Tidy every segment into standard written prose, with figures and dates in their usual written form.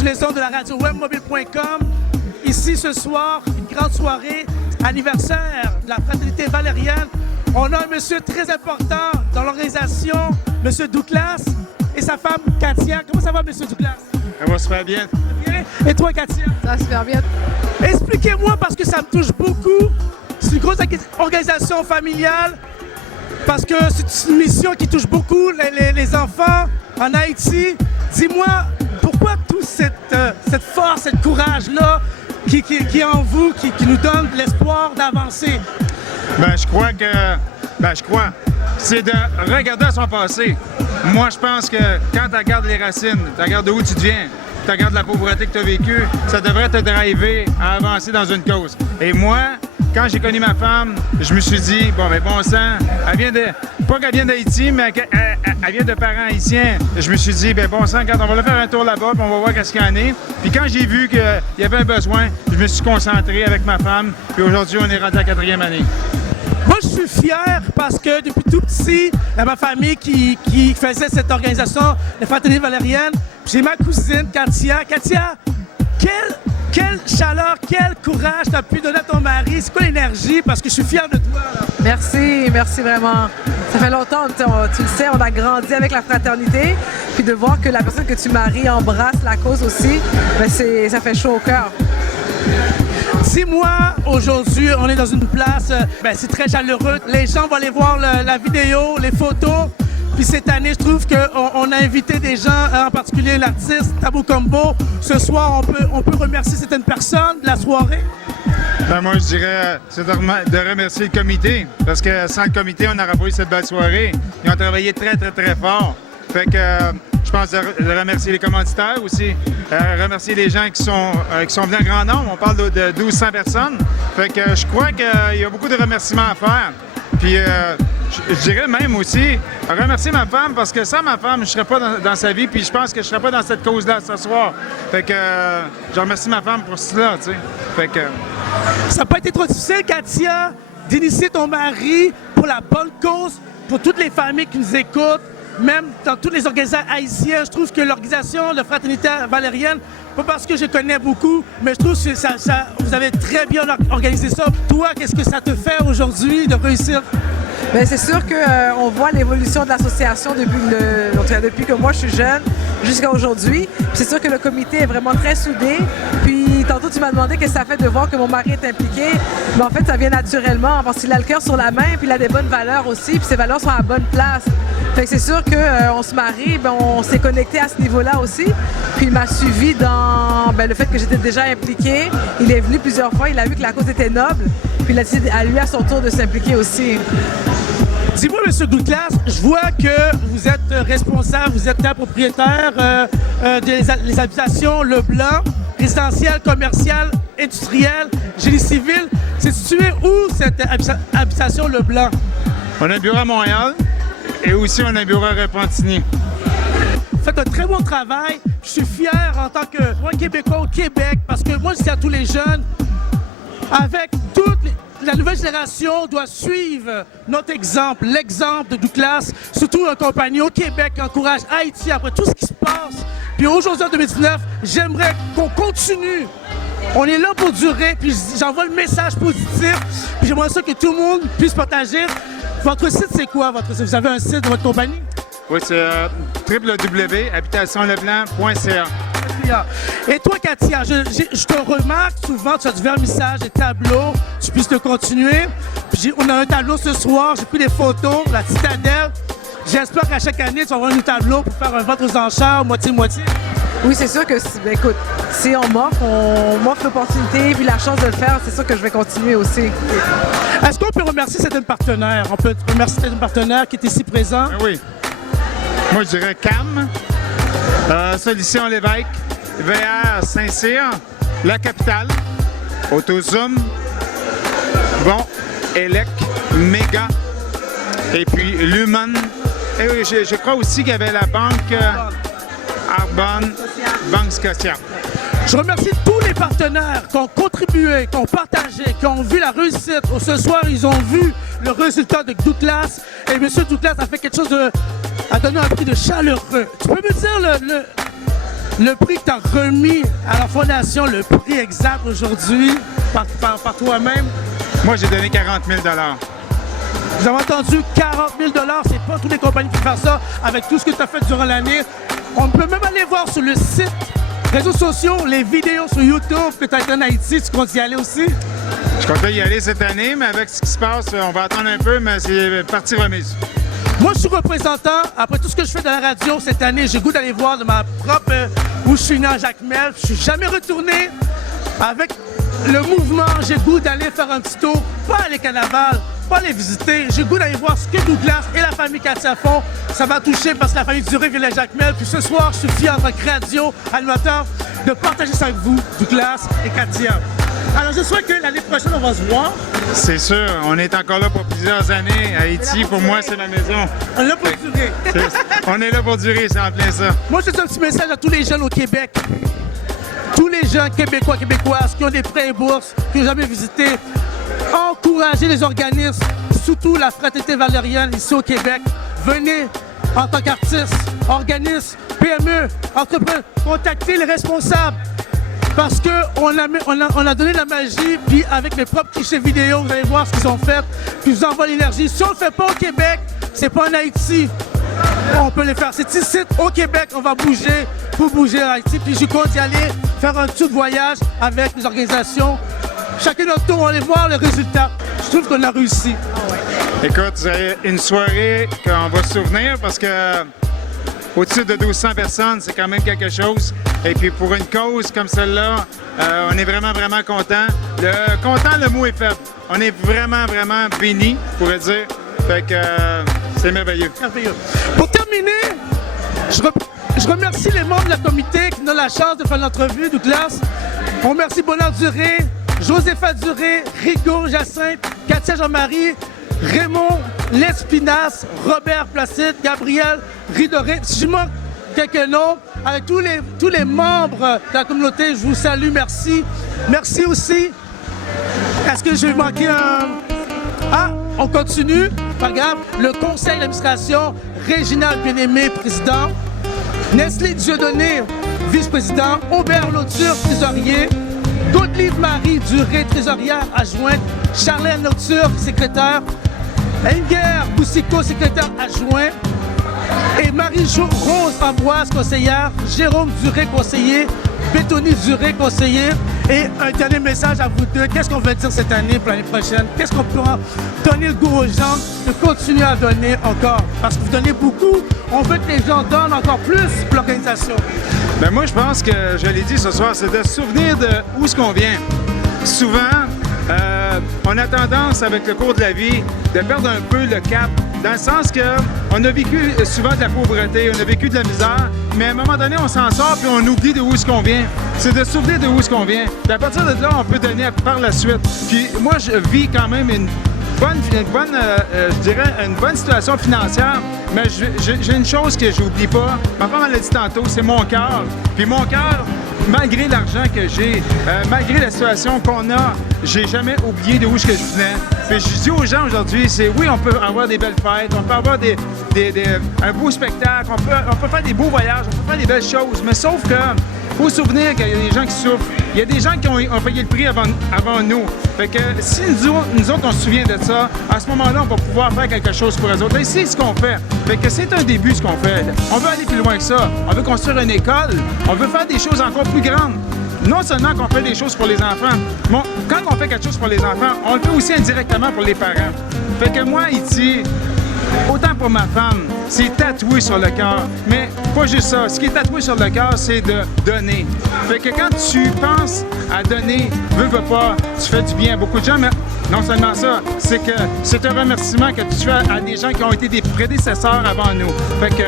sur les ondes de la radio webmobile.com. Ici ce soir, une grande soirée, anniversaire de la fraternité valérienne. On a un monsieur très important dans l'organisation, monsieur Douglas, et sa femme Katia. Comment ça va, monsieur Douglas? Ça va super bien. Bien. Et toi, Katia? Ça va super bien. Expliquez-moi, parce que ça me touche beaucoup. C'est une grosse organisation familiale, parce que c'est une mission qui touche beaucoup les enfants en Haïti. Dis-moi, pourquoi toute cette force, ce courage-là qui est en vous, qui nous donne l'espoir d'avancer? Je crois. C'est de regarder à son passé. Moi, je pense que quand tu regardes les racines, tu regardes d'où tu viens, tu regardes la pauvreté que tu as vécue, ça devrait te driver à avancer dans une cause. Et moi, quand j'ai connu ma femme, je me suis dit, bon sang, elle vient de... Pas qu'elle vient d'Haïti, mais elle vient de parents haïtiens. Je me suis dit, bon sang, quand on va aller faire un tour là-bas, puis on va voir qu'est-ce qu'il y en a. Puis quand j'ai vu qu'il y avait un besoin, je me suis concentré avec ma femme. Puis aujourd'hui, on est rendu à la 4e année. Moi, je suis fier parce que depuis tout petit, il y a ma famille qui faisait cette organisation, la fraternité valérienne. J'ai ma cousine, Katia. Katia, quelle chaleur, quel courage tu as pu donner à ton mari. C'est quoi l'énergie? Parce que je suis fier de toi. Là. Merci vraiment. Ça fait longtemps, tu le sais, on a grandi avec la fraternité. Puis de voir que la personne que tu maries embrasse la cause aussi, ça fait chaud au cœur. Dis-moi, aujourd'hui, on est dans une place, c'est très chaleureux. Les gens vont aller voir la vidéo, les photos. Puis cette année, je trouve qu'on a invité des gens, en particulier l'artiste Tabou Combo. Ce soir, on peut remercier certaines personnes de la soirée. Moi, je dirais, c'est de remercier le comité. Parce que sans le comité, on n'aurait pas eu cette belle soirée. Ils ont travaillé très, très, très fort. Fait que je pense de remercier les commanditaires aussi. Remercier les gens qui sont venus en grand nombre. On parle de 1200 personnes. Fait que je crois qu'il y a beaucoup de remerciements à faire. Puis je dirais même aussi remercier ma femme parce que sans ma femme, je ne serais pas dans sa vie. Puis je pense que je ne serais pas dans cette cause-là ce soir. Fait que je remercie ma femme pour cela, tu sais. Fait que... Ça n'a pas été trop difficile, Katia, d'initier ton mari pour la bonne cause, pour toutes les familles qui nous écoutent. Même dans toutes les organisations haïtiennes, je trouve que l'organisation de Fraternité valérienne, pas parce que je connais beaucoup, mais je trouve que vous avez très bien organisé ça. Toi, qu'est-ce que ça te fait aujourd'hui de réussir? C'est sûr qu'on voit l'évolution de l'association depuis que moi je suis jeune jusqu'à aujourd'hui. C'est sûr que le comité est vraiment très soudé. Puis tantôt tu m'as demandé qu'est-ce que ça fait de voir que mon mari est impliqué. Mais en fait, ça vient naturellement parce qu'il a le cœur sur la main puis il a des bonnes valeurs aussi. Puis ses valeurs sont à la bonne place. Fait que c'est sûr qu'on se marie, on s'est connecté à ce niveau-là aussi. Puis il m'a suivi dans le fait que j'étais déjà impliquée. Il est venu plusieurs fois, il a vu que la cause était noble. Puis il a décidé à lui à son tour de s'impliquer aussi. Dis-moi, M. Douglas, je vois que vous êtes responsable, vous êtes la propriétaire des habitations Leblanc, résidentiel, commercial, industriel, génie civil. C'est situé où cette habitation Leblanc? On a un bureau à Montréal et aussi on a un bureau à Repentigny. Vous faites un très bon travail. Je suis fier en tant que Québécois au Québec parce que moi, je dis à tous les jeunes, avec la nouvelle génération doit suivre notre exemple, l'exemple de Douglas, surtout en compagnie au Québec, qui encourage Haïti après tout ce qui se passe. Puis aujourd'hui, en 2019, j'aimerais qu'on continue. On est là pour durer, puis j'envoie le message positif. Puis j'aimerais ça que tout le monde puisse partager. Votre site, c'est quoi? Vous avez un site de votre compagnie? Oui, c'est www.habitationleblanc.ca. Et toi, Katia, je te remarque souvent, tu as du vernissage, des tableaux, tu puisses te continuer. Puis on a un tableau ce soir, j'ai pris des photos, la citadelle. J'espère qu'à chaque année, tu vas avoir un tableau pour faire un vente aux enchères, moitié-moitié. Oui, c'est sûr que, écoute, si on m'offre l'opportunité puis la chance de le faire, c'est sûr que je vais continuer aussi. Est-ce qu'on peut remercier certains partenaires? On peut remercier certains partenaires qui étaient ici présents? Oui. Moi, je dirais CAM, Solution Lévesque, VR Saint-Cyr, La Capitale, AutoZoom, Elec, Méga, et puis Lumen. Et oui, je crois aussi qu'il y avait la banque Arbonne, Banque Scotia. Je remercie tous les partenaires qui ont contribué, qui ont partagé, qui ont vu la réussite. Ce soir, ils ont vu le résultat de Douglas. Et M. Douglas a fait quelque chose a donné un prix de chaleureux. Tu peux me dire Le prix que tu as remis à la Fondation, le prix exact aujourd'hui, par toi-même. Moi, j'ai donné 40 000 $. Vous avez entendu, 40 000 $, c'est pas toutes les compagnies qui font ça avec tout ce que tu as fait durant l'année. On peut même aller voir sur le site, réseaux sociaux, les vidéos sur YouTube que tu as été en Haïti. Tu comptes y aller aussi? Je comptais y aller cette année, mais avec ce qui se passe, on va attendre un peu, mais c'est partie remise. Moi, je suis représentant. Après tout ce que je fais dans la radio cette année, j'ai le goût d'aller voir de ma propre... où je suis né à Jacmel. Je suis jamais retourné. Avec le mouvement, j'ai le goût d'aller faire un petit tour. Pas aller carnaval, pas aller visiter. J'ai le goût d'aller voir ce que Douglas et la famille Katia font. Ça m'a touché parce que la famille Duré vient de Jacmel. Puis ce soir, je suis fier en tant que radio animateur de partager ça avec vous, Douglas et Katia. Alors, je souhaite que l'année prochaine, on va se voir. C'est sûr, on est encore là pour plusieurs années. Haïti, pour moi, c'est ma maison. On est là pour durer. On est là pour durer, c'est en plein ça. Moi, je fais un petit message à tous les jeunes au Québec. Tous les jeunes québécois, québécoises qui ont des prêts et bourses, qui n'ont jamais visité. Encouragez les organismes, surtout la Fraternité valérienne ici au Québec. Venez en tant qu'artistes, organismes, PME, entrepreneurs, contactez les responsables. Parce qu'on a donné de la magie, puis avec mes propres clichés vidéo, vous allez voir ce qu'ils ont fait, puis je vous envoie l'énergie. Si on ne le fait pas au Québec, c'est pas en Haïti. On peut le faire. C'est ici, au Québec, on va bouger pour bouger en Haïti. Puis je compte y aller faire un tour de voyage avec les organisations. Chacun notre tour, on va aller voir le résultat. Je trouve qu'on a réussi. Écoute, c'est une soirée qu'on va se souvenir parce que au-dessus de 1200 personnes, c'est quand même quelque chose. Et puis pour une cause comme celle-là, on est vraiment, vraiment content. Content, le mot est faible. On est vraiment, vraiment bénis, je pourrais dire. Fait que c'est merveilleux. Merveilleux. Pour terminer, je remercie les membres de la comité qui nous ont la chance de faire l'entrevue, Douglas. On remercie Bonheur Duré, Josépha Duré, Rigaud Jacinthe, Katia Jean-Marie, Raymond Lespinasse, Robert Placide, Gabriel Ridoré. Si je manque quelques noms, avec tous les membres de la communauté, je vous salue, merci. Merci aussi. Est-ce que je vais manquer un... Ah, on continue. Pas grave. Le conseil d'administration, Réginald Bien-Aimé, président. Nestlé Dieudonné, vice-président. Aubert Lauture, trésorier. Godelive Marie Duré, trésorière adjointe. Charlène Lauture, secrétaire. Inger Boussico, secrétaire adjoint. Et Marie-Rose Ambroise, conseillère. Jérôme Duré, conseiller. Bétoni Duré, conseiller. Et un dernier message à vous deux. Qu'est-ce qu'on veut dire cette année pour l'année prochaine? Qu'est-ce qu'on pourra donner le goût aux gens de continuer à donner encore? Parce que vous donnez beaucoup. On veut que les gens donnent encore plus pour l'organisation. Ben moi, je pense que, je l'ai dit ce soir, c'est de se souvenir de où est-ce qu'on vient. Souvent, on a tendance, avec le cours de la vie, de perdre un peu le cap. Dans le sens qu'on a vécu souvent de la pauvreté, on a vécu de la misère, mais à un moment donné, on s'en sort puis on oublie de où est-ce qu'on vient. C'est de se souvenir de où est-ce qu'on vient. Puis à partir de là, on peut donner par la suite. Puis moi, je vis quand même une bonne situation financière, mais j'ai une chose que j'oublie pas. Ma femme l'a dit tantôt, c'est mon cœur. Puis mon cœur, malgré l'argent que j'ai, malgré la situation qu'on a, j'ai jamais oublié de où je venais. Puis je dis aux gens aujourd'hui, c'est oui, on peut avoir des belles fêtes, on peut avoir un beau spectacle, on peut faire des beaux voyages, on peut faire des belles choses, mais sauf que faut se souvenir qu'il y a des gens qui souffrent. Il y a des gens qui ont payé le prix avant nous. Fait que si nous autres, on se souvient de ça, à ce moment-là, on va pouvoir faire quelque chose pour eux autres. Et c'est ce qu'on fait. Fait que c'est un début, ce qu'on fait. On veut aller plus loin que ça. On veut construire une école. On veut faire des choses encore plus grandes. Non seulement qu'on fait des choses pour les enfants, mais quand on fait quelque chose pour les enfants, on le fait aussi indirectement pour les parents. Fait que moi, Haïti, autant pour ma femme, c'est tatoué sur le cœur. Mais pas juste ça. Ce qui est tatoué sur le cœur, c'est de donner. Fait que quand tu penses à donner, veux pas, tu fais du bien à beaucoup de gens, mais non seulement ça, c'est que c'est un remerciement que tu fais à des gens qui ont été des prédécesseurs avant nous. Fait que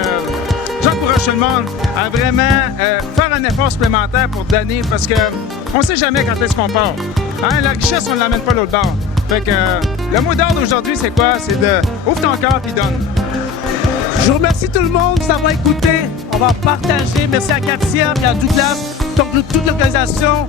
j'encourage tout le monde à vraiment faire un effort supplémentaire pour donner parce que on sait jamais quand est-ce qu'on part. Hein? La richesse, on ne l'amène pas l'autre bord. Fait que le mot d'ordre aujourd'hui, c'est quoi? C'est de ouvre ton cœur et donne. Je vous remercie tout le monde de s'avoir écouté. On va partager. Merci à Katia et à Douglas, donc toute l'organisation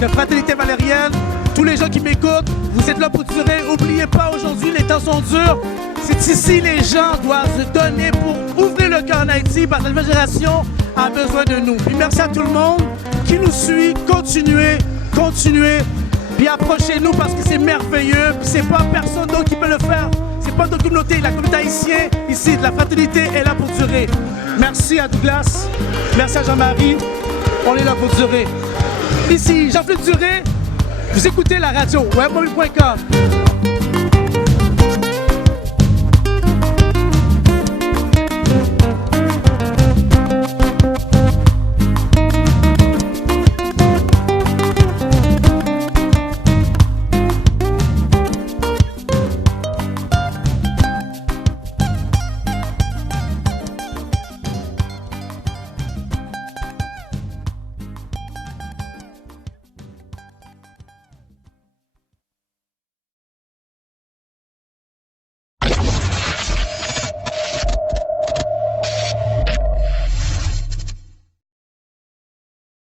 de Fraternité valérienne. Tous les gens qui m'écoutent, vous êtes là pour durer. N'oubliez pas, aujourd'hui, les temps sont durs. C'est ici, les gens doivent se donner pour ouvrir le le cœur en Haïti parce que la nouvelle génération a besoin de nous. Puis merci à tout le monde qui nous suit. Continuez. Puis approchez-nous parce que c'est merveilleux. Puis c'est pas personne d'autre qui peut le faire. C'est pas notre communauté. La communauté haïtienne ici, de la fraternité est là pour durer. Merci à Douglas. Merci à Jean-Marie. On est là pour durer. Ici, Jean-Philippe Duré. Vous écoutez la radio, webmobile.com.